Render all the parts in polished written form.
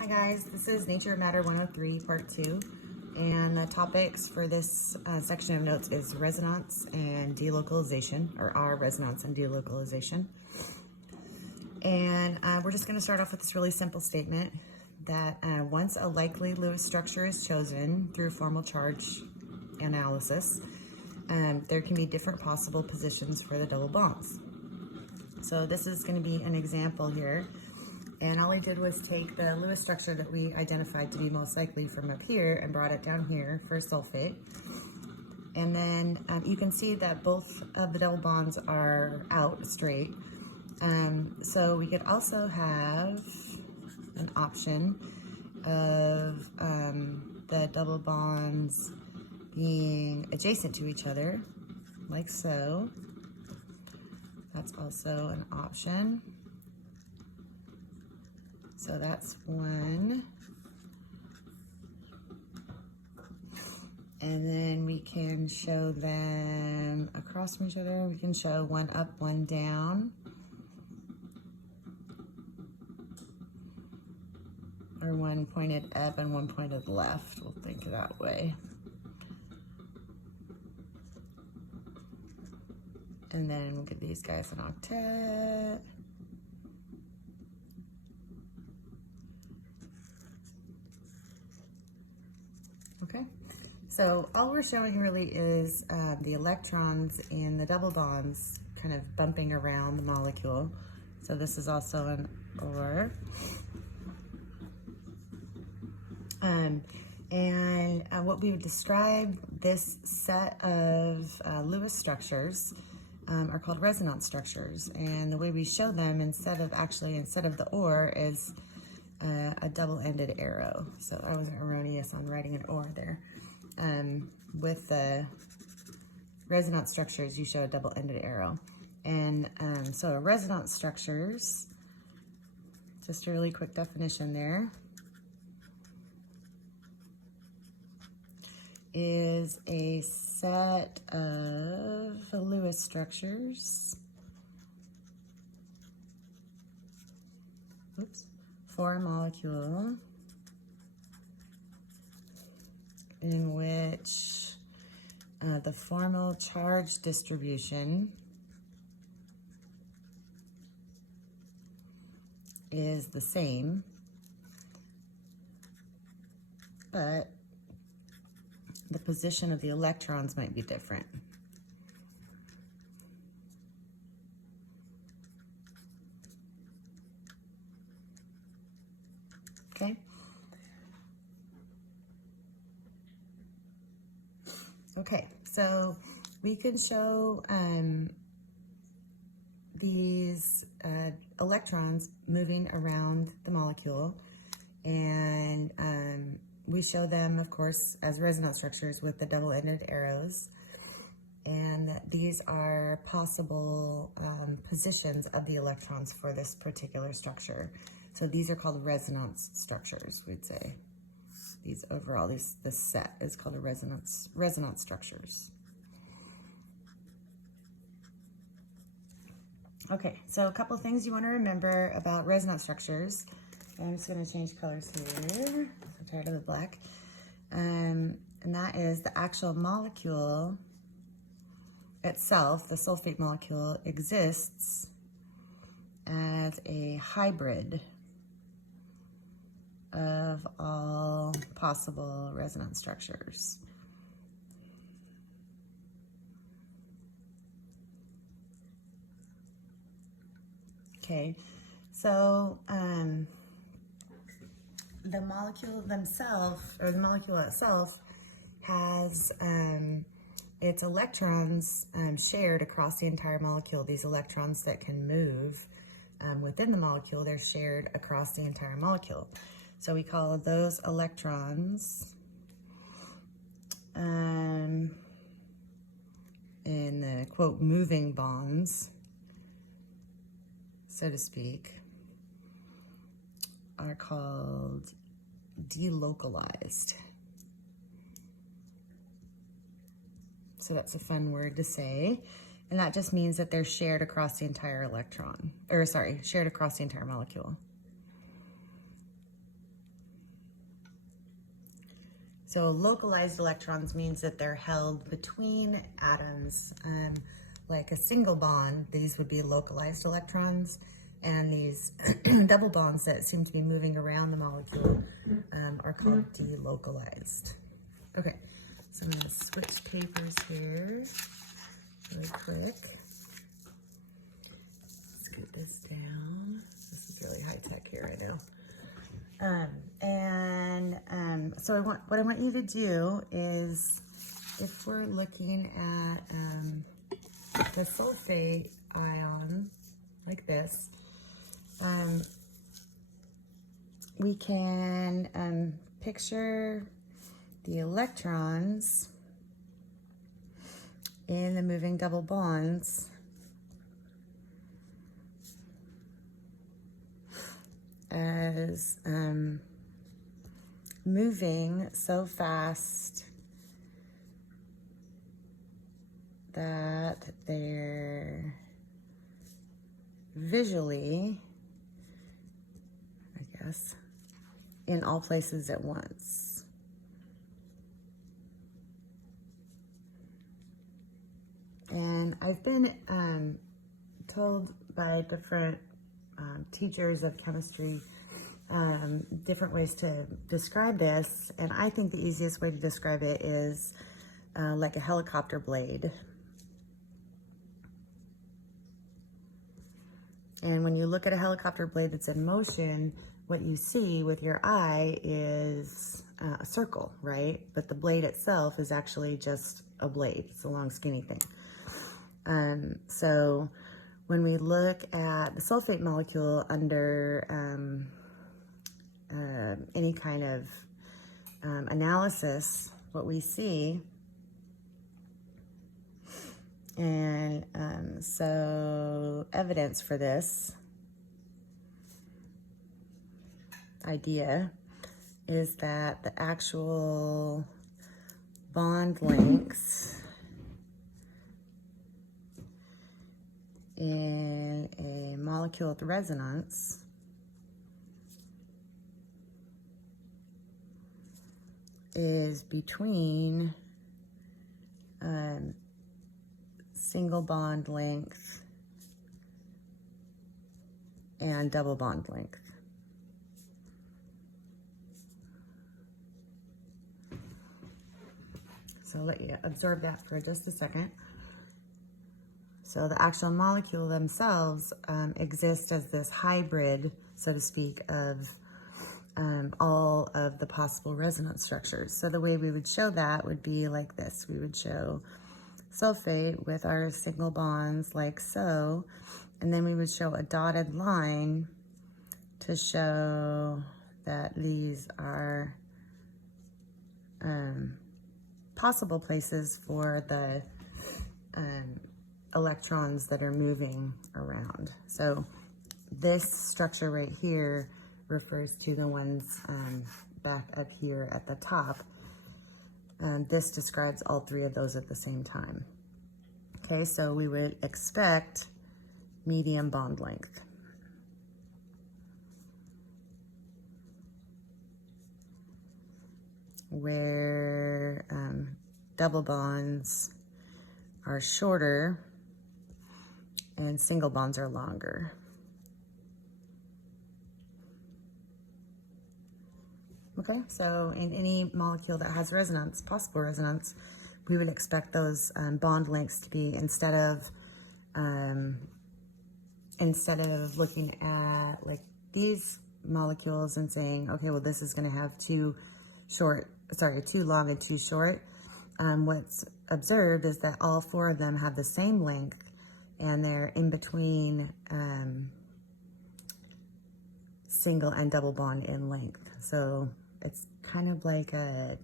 Hi guys, this is Nature of Matter 103 Part 2, and the topics for this section of notes is resonance and delocalization, or our resonance and delocalization. And we're just going to start off with this really simple statement that once a likely Lewis structure is chosen through formal charge analysis, there can be different possible positions for the double bonds. So this is going to be an example here. And all I did was take the Lewis structure that we identified to be most likely from up here and brought it down here for sulfate. And then you can see that both of the double bonds are out straight. So we could also have an option of the double bonds being adjacent to each other, like so. That's also an option. So that's one. And then we can show them across from each other. We can show one up, one down. Or one pointed up and one pointed left. We'll think that way. And then we'll give these guys an octet. Okay, so all we're showing really is the electrons in the double bonds kind of bumping around the molecule. So this is also an OR. And what we would describe this set of Lewis structures are called resonance structures. And the way we show them instead of the OR is a double-ended arrow. So I wasn't erroneous on writing an OR there. With the resonance structures, you show a double-ended arrow. And so resonance structures, just a really quick definition there, is a set of Lewis structures. Oops. For a molecule in which the formal charge distribution is the same, but the position of the electrons might be different. Okay. Okay, so we can show these electrons moving around the molecule, and we show them, of course, as resonance structures with the double-ended arrows. And these are possible positions of the electrons for this particular structure. So these are called resonance structures, we'd say. These overall, this set is called a resonance structures. Okay, so a couple things you want to remember about resonance structures. I'm just going to change colors here. I'm tired of the black. And that is the actual molecule itself, the sulfate molecule, exists as a hybrid of all possible resonance structures. Okay, so the molecule themselves, or the molecule itself, has its electrons shared across the entire molecule. These electrons that can move within the molecule, they're shared across the entire molecule. So we call those electrons in the, quote, moving bonds, so to speak, are called delocalized. So that's a fun word to say. And that just means that they're shared across the entire shared across the entire molecule. So localized electrons means that they're held between atoms. Like a single bond, these would be localized electrons, and these double bonds that seem to be moving around the molecule are called delocalized. Okay, so I'm going to switch papers here really quick. Scoot this down. This is really high tech here right now. So what I want you to do is, if we're looking at the sulfate ion like this, we can picture the electrons in the moving double bonds as moving so fast that they're visually, I guess, in all places at once. And I've been told by different teachers of chemistry different ways to describe this, and I think the easiest way to describe it is like a helicopter blade. And when you look at a helicopter blade that's in motion, what you see with your eye is a circle, right? But the blade itself is actually just a blade. It's a long skinny thing. So when we look at the sulfate molecule under any kind of analysis, what we see, and so evidence for this idea is that the actual bond lengths in a molecule with resonance is between single bond length and double bond length. So I'll let you absorb that for just a second. So the actual molecule themselves exist as this hybrid, so to speak, of all of the possible resonance structures. So the way we would show that would be like this. We would show sulfate with our single bonds like so, and then we would show a dotted line to show that these are possible places for the electrons that are moving around. So this structure right here refers to the ones back up here at the top. This describes all three of those at the same time. Okay, so we would expect medium bond length. Where double bonds are shorter and single bonds are longer. Okay, so in any molecule that has resonance, possible resonance, we would expect those bond lengths to be, instead of looking at like these molecules and saying, okay, well, this is going to have too long and too short. What's observed is that all four of them have the same length, and they're in between single and double bond in length. So it's kind of like they're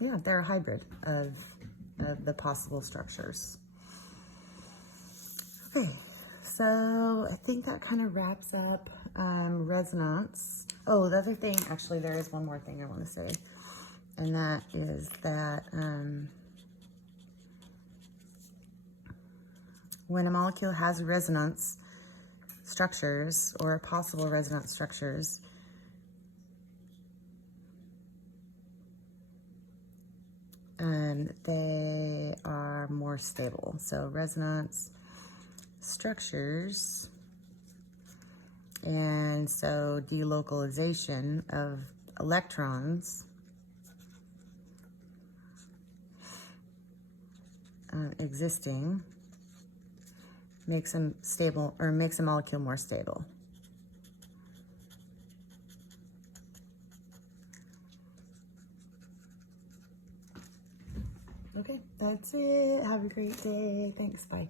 a hybrid of the possible structures. Okay, so I think that kind of wraps up resonance. Oh, the other thing, actually, there is one more thing I want to say, and that is that when a molecule has resonance structures or possible resonance structures, they are more stable. So resonance structures, and so delocalization of electrons existing makes them stable, or makes a molecule more stable. Okay, that's it. Have a great day. Thanks. Bye.